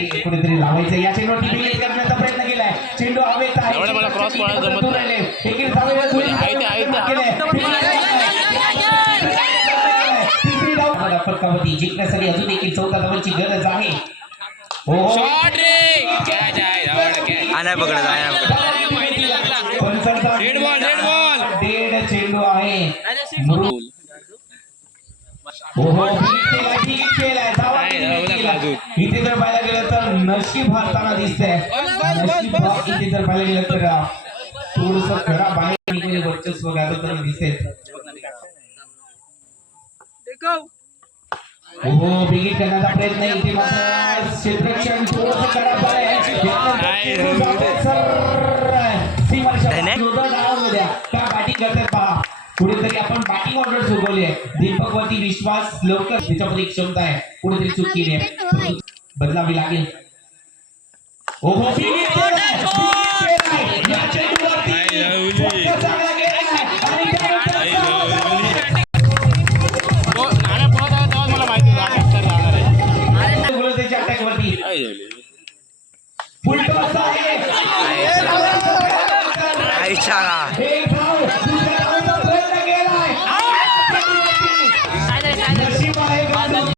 कुठेतरी कुठेतरी लावायचं या चेंडूवर टिपिंग करण्याचा प्रयत्न केलाय. चेंडू हवेत आहे. मला क्रॉस पळायला जमत नाही. एकील धावेला आहे तिसरी धाव फटकावरती जिंकण्यासाठी अजून देखील 14 धावांची गरज आहे. शॉट रे कॅच आहे धावड कॅच आना पकडत आना पकडत रेड बॉल डेड चेंडू आहे. इथे जर पाहायला गेलं तर नशीब हाताना दिसतंय. इथे जर पाहायला गेलं तर थोडस खरा बाहेर निघून वर्चस्व गाजवताना दिसते. बिगिट करण्याचा प्रयत्न इथे मात्र क्षेत्ररक्षण थोडंसं खराब झालंय. त्या बॅटिंग करतात पहा. कुठेतरी आपण बॅटिंग ऑर्डर चुकवली आहे. दीपक वरती विश्वास लवकर त्याच्यामध्ये क्षमता आहे. कुठेतरी चूक केली आहे बदलावी लागेल. आईच्या